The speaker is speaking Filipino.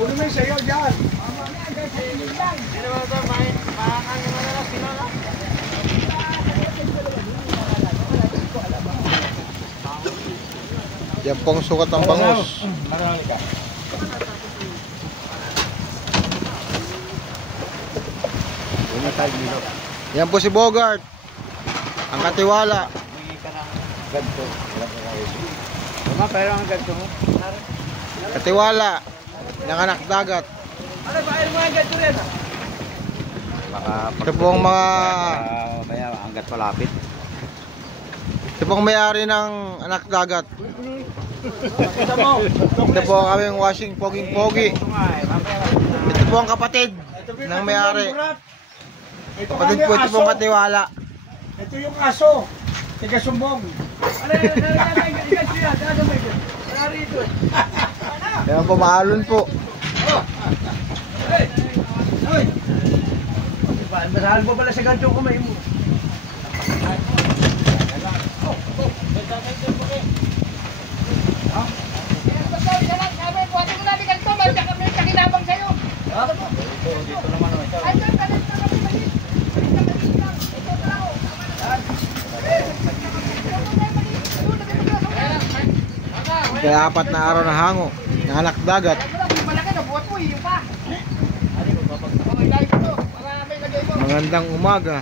Uno may sayo dyan. Yan pong sukat ng bangus. Yan po si Bogart. Ang katiwala. Ganto. Pero ang ganto mo. Katiwala. Ng anak dagat. Ano ba yung mga ganto rin? Ito po ang mga hanggat malapit. ito pong may-ari ng anak dagat. Kita mo. Ito po ang aming washing poging-pogi. Ito po ang kapatid ng may-ari. Kapatid po ito pong katiwala. Ito yung aso. Tiga sumbong. Ano yung ganto yan? Ano ba yun? Narito. Yan po, maalon po. Hey! Hoy! Masahal mo pala sa ganto kamay mo. Kaya 4 na araw na hango ng anak dagat. Magandang umaga.